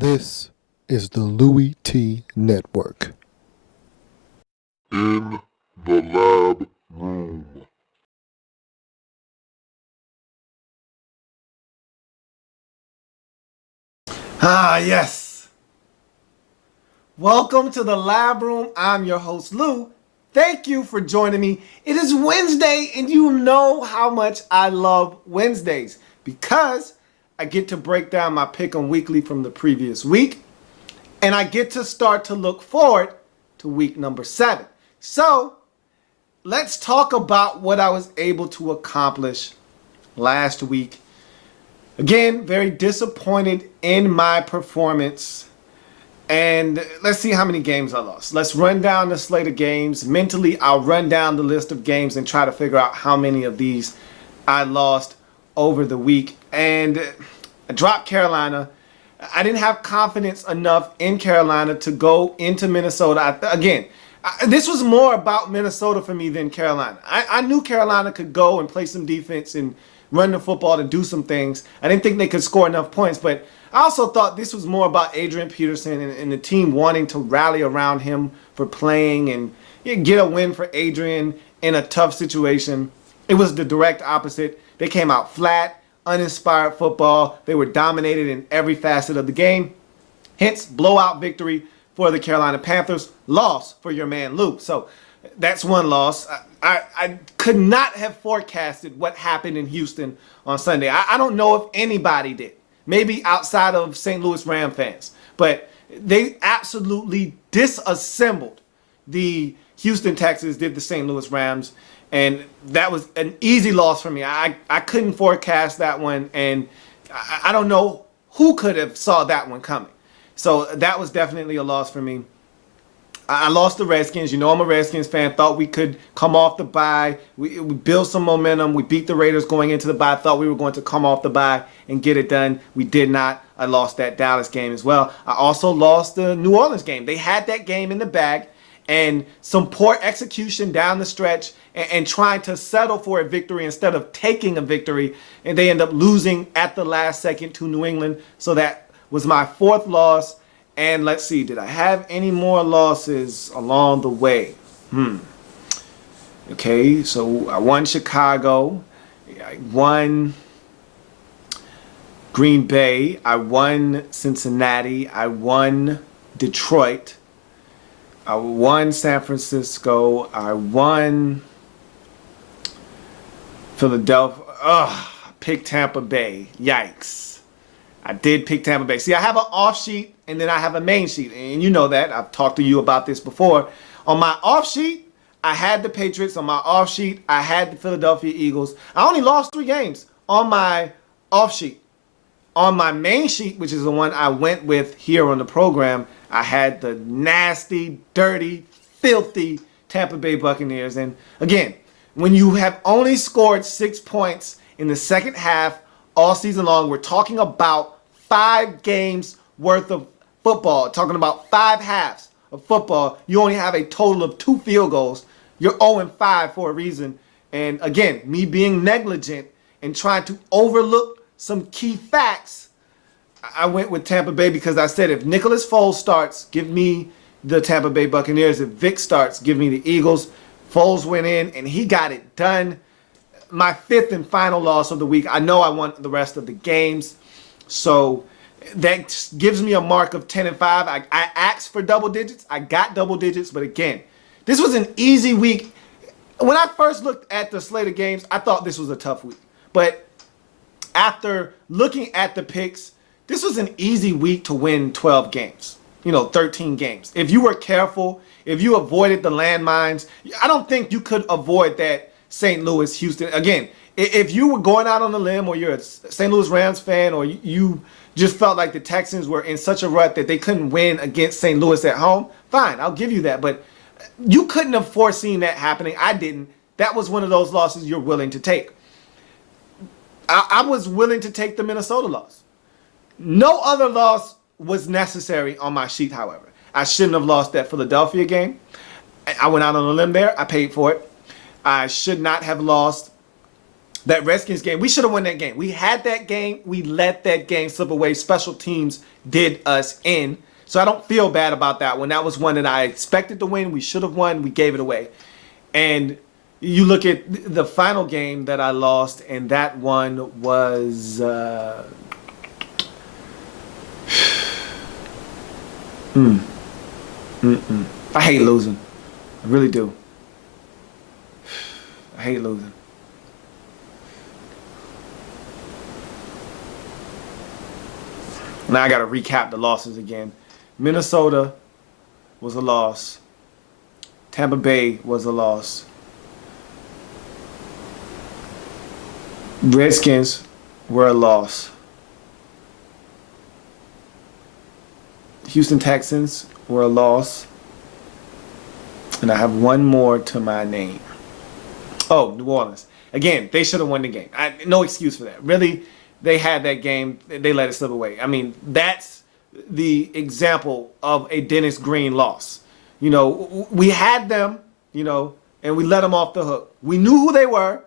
This is the Louis T. Network. In the lab room. Yes. Welcome to the Lab Room. I'm your host, Lou. Thank you for joining me. It is Wednesday, and you know how much I love Wednesdays because I get to break down my pick 'em weekly from the previous week, and I get to start to look forward to week number 7. So let's talk about what I was able to accomplish last week. Again, very disappointed in my performance. And let's see how many games I lost. Let's run down the slate of games. Mentally, I'll run down the list of games and try to figure out how many of these I lost over the week. And I dropped Carolina. I didn't have confidence enough in Carolina to go into Minnesota. This was more about Minnesota for me than Carolina. I knew Carolina could go and play some defense and run the football and do some things. I didn't think they could score enough points, but I also thought this was more about Adrian Peterson and the team wanting to rally around him for playing and get a win for Adrian in a tough situation. It was the direct opposite. They came out flat, uninspired football. They were dominated in every facet of the game. Hence, blowout victory for the Carolina Panthers. Loss for your man Lou. So that's one loss. I could not have forecasted what happened in Houston on Sunday. I don't know if anybody did. Maybe outside of St. Louis Ram fans. But they absolutely disassembled the Houston Texans, did the St. Louis Rams. And that was an easy loss for me. I couldn't forecast that one. And I don't know who could have saw that one coming. So that was definitely a loss for me. I lost the Redskins. You know I'm a Redskins fan. Thought we could come off the bye. We built some momentum. We beat the Raiders going into the bye. Thought we were going to come off the bye and get it done. We did not. I lost that Dallas game as well. I also lost the New Orleans game. They had that game in the bag, and some poor execution down the stretch and trying to settle for a victory instead of taking a victory, and they end up losing at the last second to New England. So that was my 4th loss. And let's see, did I have any more losses along the way? Okay, so I won Chicago. I won Green Bay. I won Cincinnati. I won Detroit. I won San Francisco. I won Philadelphia. Ugh, picked Tampa Bay. Yikes. I did pick Tampa Bay. See, I have an off sheet and then I have a main sheet. And you know that. I've talked to you about this before. On my off sheet, I had the Patriots. On my off sheet, I had the Philadelphia Eagles. I only lost 3 games on my off sheet. On my main sheet, which is the one I went with here on the program, I had the nasty, dirty, filthy Tampa Bay Buccaneers. And again, when you have only scored 6 points in the second half all season long, we're talking about 5 games worth of football, talking about 5 halves of football. You only have a total of 2 field goals. You're 0-5 for a reason. And again, me being negligent and trying to overlook some key facts, I went with Tampa Bay because I said if Nicholas Foles starts, give me the Tampa Bay Buccaneers. If Vic starts, give me the Eagles. Foles went in and he got it done. My 5th and final loss of the week. I know I won the rest of the games. So that gives me a mark of 10-5. I asked for double digits. I got double digits. But again, this was an easy week. When I first looked at the slate of games, I thought this was a tough week. But after looking at the picks, this was an easy week to win 12 games. 13 games. If you were careful, if you avoided the landmines, I don't think you could avoid that St. Louis, Houston. Again, if you were going out on a limb or you're a St. Louis Rams fan or you just felt like the Texans were in such a rut that they couldn't win against St. Louis at home, fine, I'll give you that. But you couldn't have foreseen that happening. I didn't. That was one of those losses you're willing to take. I was willing to take the Minnesota loss. No other loss was necessary on my sheet, however. I shouldn't have lost that Philadelphia game. I went out on a limb there. I paid for it. I should not have lost that Redskins game, we should have won that game. We had that game. We let that game slip away. Special teams did us in. So I don't feel bad about that one. That was one that I expected to win. We should have won. We gave it away. And you look at the final game that I lost, and that one was... I hate losing. I really do. I hate losing. Now I got to recap the losses again. Minnesota was a loss. Tampa Bay was a loss. Redskins were a loss. Houston Texans were a loss. And I have one more to my name. Oh, New Orleans. Again, they should have won the game. No excuse for that. Really, they had that game. They let it slip away. I mean, that's the example of a Dennis Green loss. You know, we had them, you know, and we let them off the hook. We knew who they were,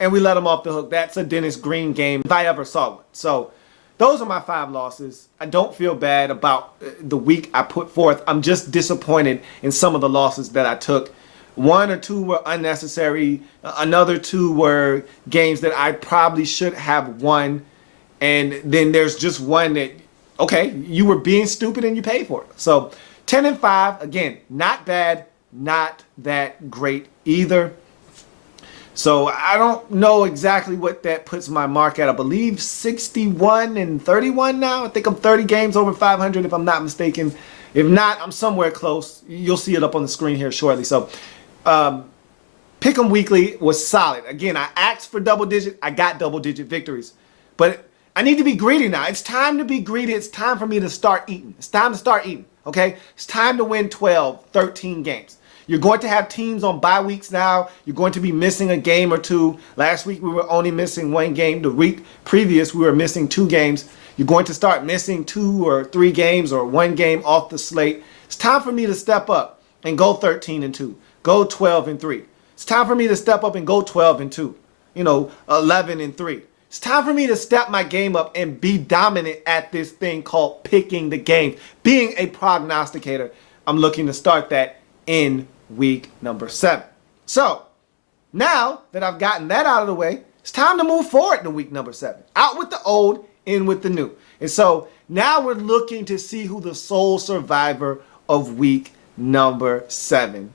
and we let them off the hook. That's a Dennis Green game if I ever saw one. So those are my 5 losses. I don't feel bad about the week I put forth. I'm just disappointed in some of the losses that I took. 1 or 2 were unnecessary. Another 2 were games that I probably should have won. And then there's just one that, okay, you were being stupid and you paid for it. So 10-5, again, not bad, not that great either. So I don't know exactly what that puts my mark at. I believe 61-31 now. I think I'm 30 games over 500 if I'm not mistaken. If not, I'm somewhere close. You'll see it up on the screen here shortly. So Pick'em Weekly was solid. Again, I asked for double digit. I got double digit victories. But I need to be greedy now. It's time to be greedy. It's time for me to start eating. It's time to start eating, okay? It's time to win 12, 13 games. You're going to have teams on bye weeks now. You're going to be missing a game or 2. Last week we were only missing 1 game. The week previous we were missing 2 games. You're going to start missing 2 or 3 games or 1 game off the slate. It's time for me to step up and go 13-2. Go 12-3. It's time for me to step up and go 12-2. You know, 11-3. It's time for me to step my game up and be dominant at this thing called picking the game. Being a prognosticator. I'm looking to start that in week number 7. So, now that I've gotten that out of the way, it's time to move forward to week number 7. Out with the old, in with the new. And so, now we're looking to see who the sole survivor of week number 7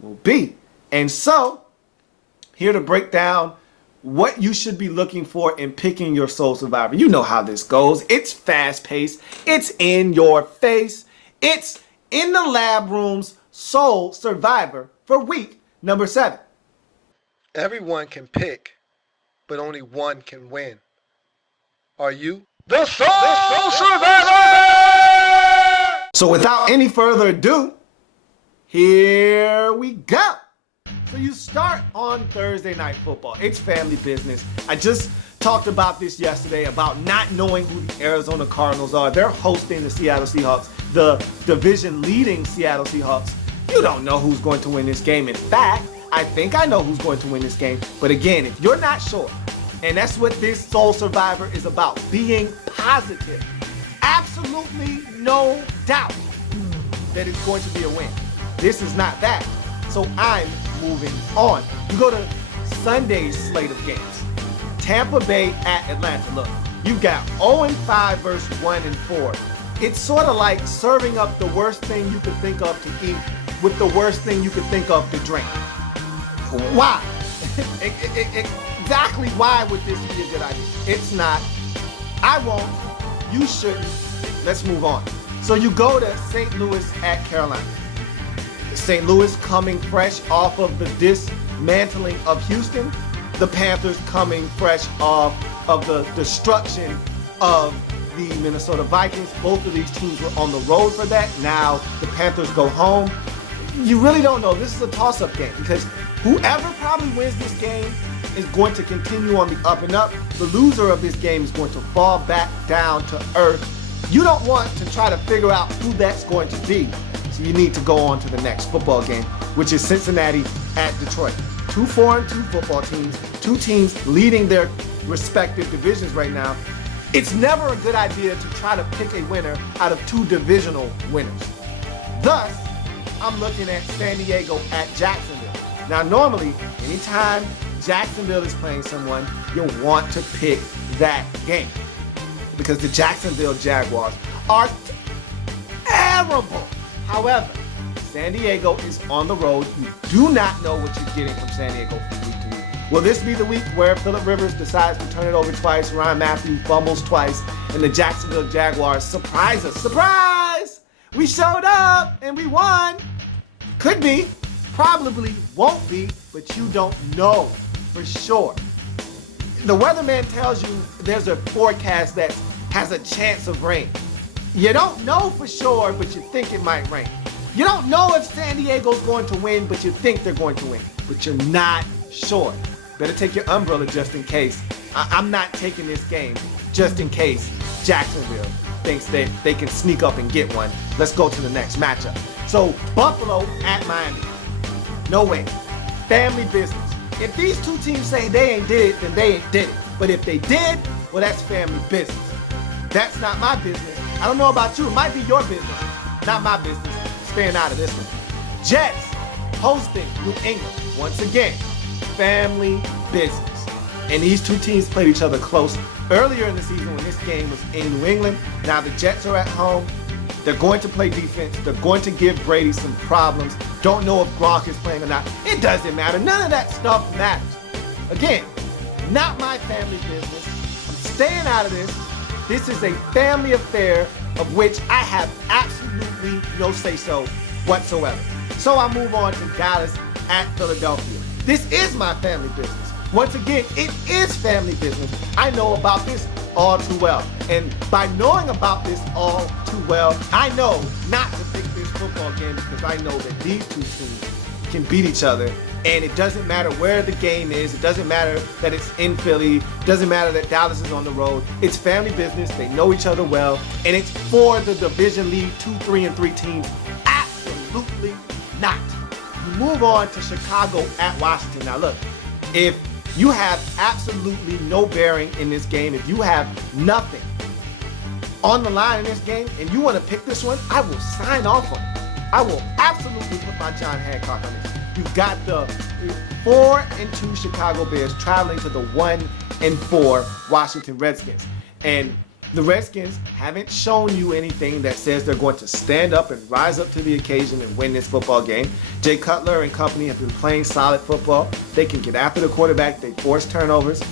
will be. And so, here to break down what you should be looking for in picking your sole survivor. You know how this goes. It's fast-paced. It's in your face. It's in the lab room's sole survivor for week number 7. Everyone can pick, but only one can win. Are you The Soul Survivor! So without any further ado, here we go. So you start on Thursday Night Football. It's family business. I just talked about this yesterday about not knowing who the Arizona Cardinals are. They're hosting the Seattle Seahawks, the division-leading Seattle Seahawks. You don't know who's going to win this game. In fact, I think I know who's going to win this game. But again, if you're not sure, and that's what this Soul Survivor is about, being positive. Absolutely no doubt that it's going to be a win. This is not that. So I'm moving on. You go to Sunday's slate of games. Tampa Bay at Atlanta. Look, you've got 0-5 versus 1-4. It's sort of like serving up the worst thing you could think of to eat with the worst thing you could think of to drink. Why? Exactly why would this be a good idea? It's not. I won't. You shouldn't. Let's move on. So you go to St. Louis at Carolina. St. Louis coming fresh off of the dismantling of Houston. The Panthers coming fresh off of the destruction of the Minnesota Vikings. Both of these teams were on the road for that. Now the Panthers go home. You really don't know. This is a toss-up game because whoever probably wins this game is going to continue on the up and up. The loser of this game is going to fall back down to earth. You don't want to try to figure out who that's going to be. So you need to go on to the next football game, which is Cincinnati at Detroit. 2 4-2 football teams. two teams leading their respective divisions right now, it's never a good idea to try to pick a winner out of two divisional winners. Thus, I'm looking at San Diego at Jacksonville. Now, normally, anytime Jacksonville is playing someone, you'll want to pick that game because the Jacksonville Jaguars are terrible. However, San Diego is on the road. You do not know what you're getting from San Diego from week to week. Will this be the week where Phillip Rivers decides to turn it over twice, Ryan Matthews fumbles twice, and the Jacksonville Jaguars surprise us? Surprise! We showed up and we won. Could be, probably won't be, but you don't know for sure. The weatherman tells you there's a forecast that has a chance of rain. You don't know for sure, but you think it might rain. You don't know if San Diego's going to win, but you think they're going to win. But you're not sure. Better take your umbrella just in case. I'm not taking this game just in case Jacksonville thinks that they can sneak up and get one. Let's go to the next matchup. So Buffalo at Miami. No way. Family business. If these two teams say they ain't did it, then they ain't did it. But if they did, well, that's family business. That's not my business. I don't know about you. It might be your business. Not my business. Staying out of this one. Jets hosting New England. Once again, family business. And these two teams played each other close earlier in the season when this game was in New England. Now the Jets are at home. They're going to play defense. They're going to give Brady some problems. Don't know if Gronk is playing or not. It doesn't matter. None of that stuff matters. Again, not my family business. I'm staying out of this. This is a family affair of which I have absolutely no say-so whatsoever. So I move on to Dallas at Philadelphia. This is my family business. Once again, it is family business. I know about this all too well. And by knowing about this all too well, I know not to pick this football game because I know that these two teams can beat each other. And it doesn't matter where the game is. It doesn't matter that it's in Philly. It doesn't matter that Dallas is on the road. It's family business. They know each other well. And it's for the division lead 2, 3, and 3 teams. Absolutely not. You move on to Chicago at Washington. Now look, if you have absolutely no bearing in this game, if you have nothing on the line in this game, and you want to pick this one, I will sign off on it. I will absolutely put my John Hancock on this. You've got the 4-2 Chicago Bears traveling to the 1-4 Washington Redskins. And the Redskins haven't shown you anything that says they're going to stand up and rise up to the occasion and win this football game. Jay Cutler and company have been playing solid football. They can get after the quarterback. They force turnovers.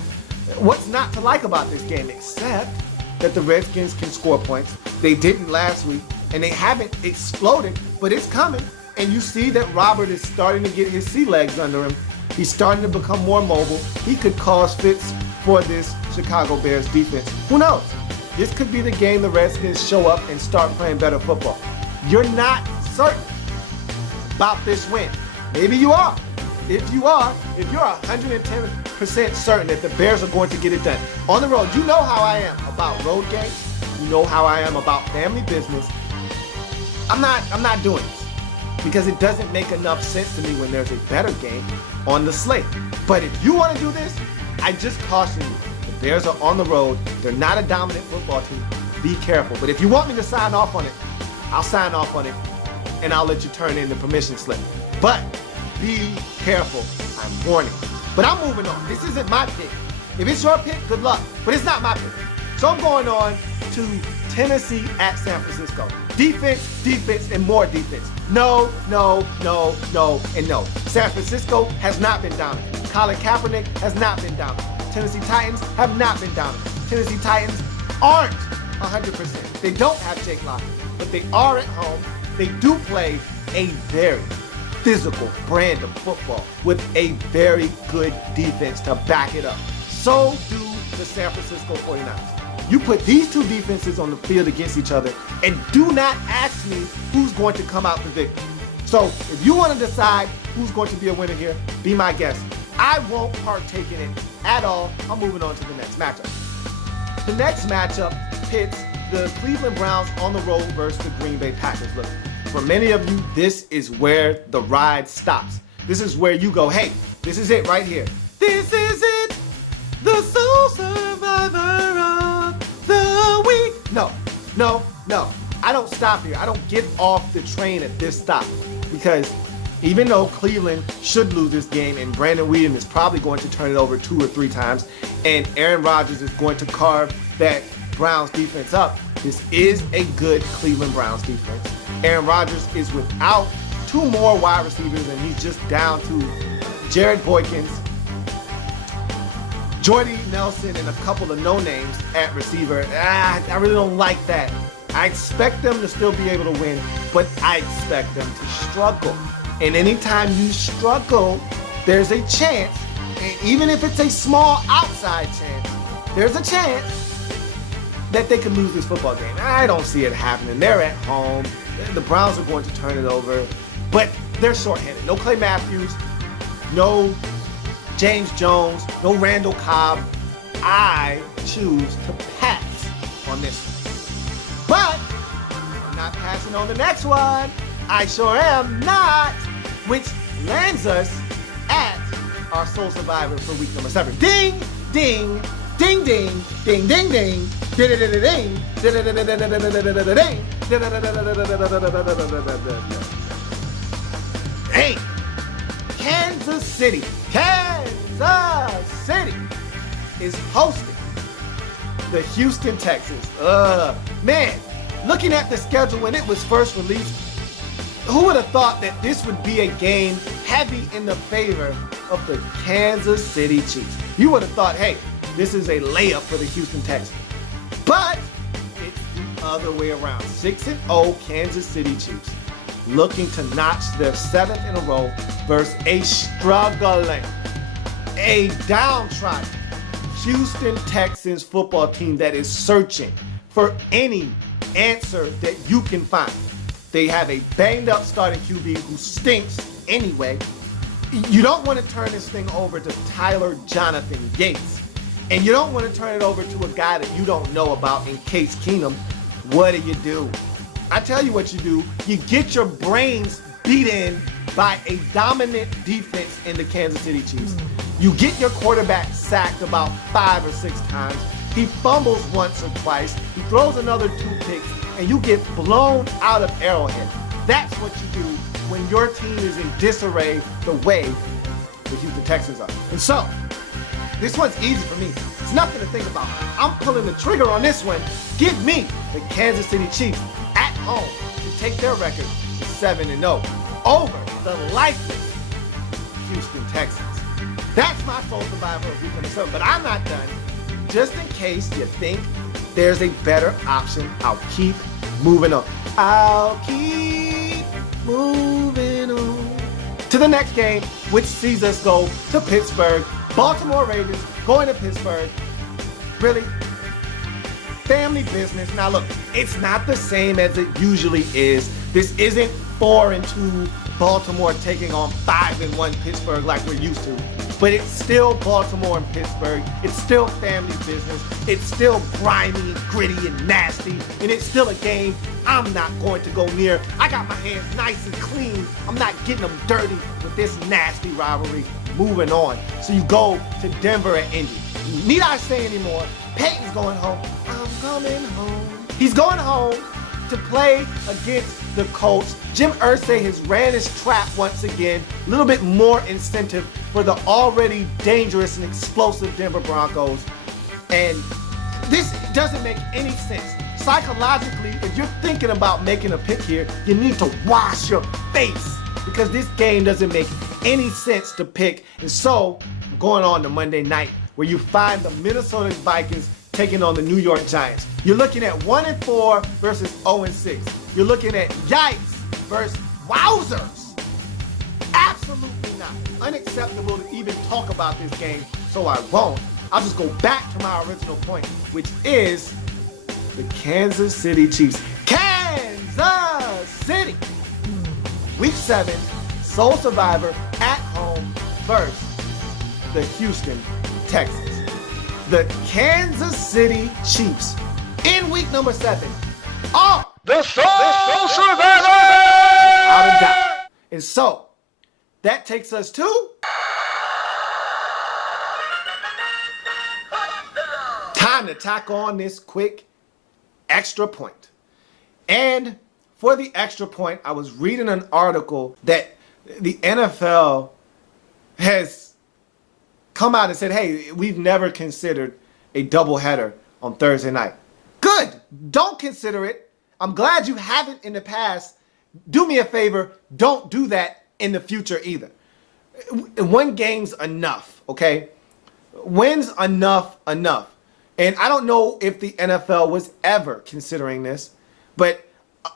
What's not to like about this game except that the Redskins can score points? They didn't last week, and they haven't exploded, but it's coming. And you see that Robert is starting to get his sea legs under him. He's starting to become more mobile. He could cause fits for this Chicago Bears defense. Who knows? This could be the game the Redskins show up and start playing better football. You're not certain about this win. Maybe you are. If you are, if you're 110% certain that the Bears are going to get it done on the road, you know how I am about road games. You know how I am about family business. I'm not doing this because it doesn't make enough sense to me when there's a better game on the slate. But if you want to do this, I just caution you. The Bears are on the road. They're not a dominant football team. Be careful. But if you want me to sign off on it, I'll sign off on it and I'll let you turn in the permission slip. But be careful. I'm warning. But I'm moving on. This isn't my pick. If it's your pick, good luck. But it's not my pick. So I'm going on to Tennessee at San Francisco. Defense, defense, and more defense. No, no, no, no, and no. San Francisco has not been dominant. Colin Kaepernick has not been dominant. Tennessee Titans have not been dominant. Tennessee Titans aren't 100%. They don't have Jake Locker, but they are at home. They do play a very physical brand of football with a very good defense to back it up. So do the San Francisco 49ers. You put these two defenses on the field against each other and do not ask me who's going to come out the victor. So if you want to decide who's going to be a winner here, be my guest. I won't partake in it at all. I'm moving on to the next matchup. The next matchup pits the Cleveland Browns on the road versus the Green Bay Packers. Look, for many of you, this is where the ride stops. This is where you go, hey, this is it right here. This is it. No. I don't stop here. I don't get off the train at this stop. Because even though Cleveland should lose this game and Brandon Weeden is probably going to turn it over 2 or 3 times and Aaron Rodgers is going to carve that Browns defense up, this is a good Cleveland Browns defense. Aaron Rodgers is without 2 more wide receivers and he's just down to Jared Boykins, Jordy Nelson, and a couple of no-names at receiver. I really don't like that. I expect them to still be able to win, but I expect them to struggle. And anytime you struggle, there's a chance, and even if it's a small outside chance, there's a chance that they could lose this football game. I don't see it happening. They're at home. The Browns are going to turn it over, but they're shorthanded. No Clay Matthews, no James Jones, no Randall Cobb. I choose to pass on this one. But I'm not passing on the next one. I sure am not, which lands us at our Soul Survivor for week number 7. Ding, ding, ding, ding, ding, ding, ding, ding, ding, hey, Kansas City is hosting the Houston Texans. Man, looking at the schedule when it was first released, who would have thought that this would be a game heavy in the favor of the Kansas City Chiefs? You would have thought, hey, this is a layup for the Houston Texans. But it's the other way around. 6-0 Kansas City Chiefs looking to notch their 7th in a row versus a struggling, a downtrodden Houston Texans football team that is searching for any answer that you can find. They have a banged up starting QB who stinks anyway. You don't want to turn this thing over to Tyler Jonathan Gates. And you don't want to turn it over to a guy that you don't know about in Case Keenum. What do? I tell you what you do. You get your brains beat in by a dominant defense in the Kansas City Chiefs. You get your quarterback sacked about 5 or 6 times. He fumbles once or twice. He throws another 2 picks, and you get blown out of Arrowhead. That's what you do when your team is in disarray the way the Houston Texans are. And so, this one's easy for me. It's nothing to think about. I'm pulling the trigger on this one. Give me the Kansas City Chiefs at home to take their record to 7-0 over the lifeless Houston Texans. That's my Soul Survivor of week number 7, but I'm not done. Just in case you think there's a better option, I'll keep moving on. I'll keep moving on to the next game, which sees us go to Pittsburgh. Baltimore Ravens going to Pittsburgh. Really? Family business. Now look, it's not the same as it usually is. This isn't 4-2 Baltimore taking on 5-1 Pittsburgh like we're used to. But it's still Baltimore and Pittsburgh. It's still family business. It's still grimy and gritty and nasty. And it's still a game I'm not going to go near. I got my hands nice and clean. I'm not getting them dirty with this nasty rivalry. Moving on. So you go to Denver and Indy. Need I say anymore? Peyton's going home. I'm coming home. He's going home to play against the Colts. Jim Irsay has ran his trap once again. A little bit more incentive for the already dangerous and explosive Denver Broncos. And this doesn't make any sense. Psychologically, if you're thinking about making a pick here, you need to wash your face because this game doesn't make any sense to pick. And so, going on to Monday night, where you find the Minnesota Vikings taking on the New York Giants. You're looking at 1-4 versus 0-6. You're looking at yikes versus wowzers. Absolutely not. Unacceptable to even talk about this game, so I won't. I'll just go back to my original point, which is the Kansas City Chiefs. Kansas City! Week 7, Soul Survivor at home versus the Houston Texans. The Kansas City Chiefs in week number 7 are The Soul Survivor! Without a doubt. And so, that takes us to time to tack on this quick extra point. And for the extra point, I was reading an article that the NFL has come out and said, hey, we've never considered a doubleheader on Thursday night. Good. Don't consider it. I'm glad you haven't in the past. Do me a favor. Don't do that in the future either. One game's enough, okay? Wins enough. And I don't know if the NFL was ever considering this, but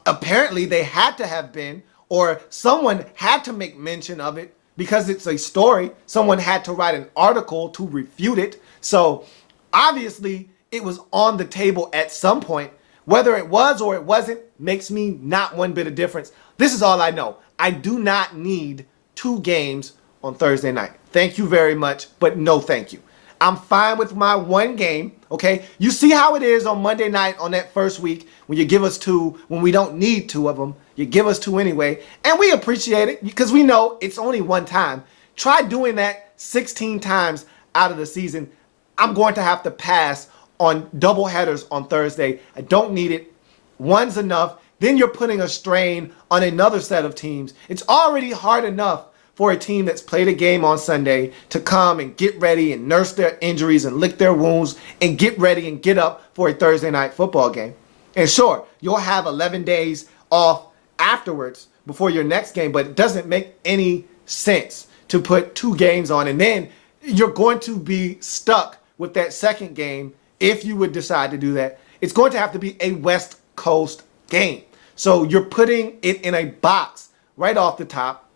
apparently they had to have been, or someone had to make mention of it because it's a story. Someone had to write an article to refute it. So obviously it was on the table at some point. Whether it was or it wasn't makes me not one bit of difference. This is all I know. I do not need 2 games on Thursday night. Thank you very much, but no thank you. I'm fine with my 1 game, okay? You see how it is on Monday night on that first week when you give us 2, when we don't need 2 of them. You give us 2 anyway, and we appreciate it because we know it's only 1 time. Try doing that 16 times out of the season. I'm going to have to pass on double headers on Thursday. I don't need it. 1's enough. Then you're putting a strain on another set of teams. It's already hard enough for a team that's played a game on Sunday to come and get ready and nurse their injuries and lick their wounds and get ready and get up for a Thursday night football game. And sure, you'll have 11 days off afterwards before your next game, but it doesn't make any sense to put 2 games on, and then you're going to be stuck with that second game if you would decide to do that. It's going to have to be a West Coast game. So you're putting it in a box right off the top.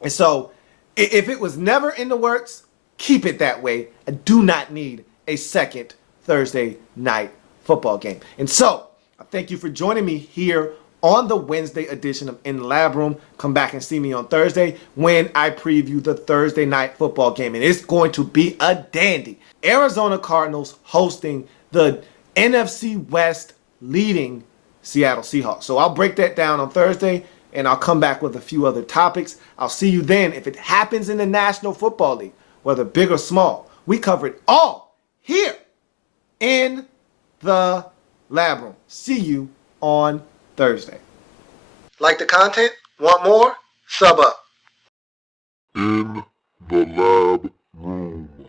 And so if it was never in the works, keep it that way. I do not need a second Thursday night football game. And so I thank you for joining me here on the Wednesday edition of In the Lab Room. Come back and see me on Thursday when I preview the Thursday night football game. And it's going to be a dandy. Arizona Cardinals hosting the NFC West leading Seattle Seahawks. So I'll break that down on Thursday, and I'll come back with a few other topics. I'll see you then. If it happens in the National Football League, whether big or small, we cover it all here in the Lab Room. See you on Thursday. Like the content? Want more? Sub up. In the lab room.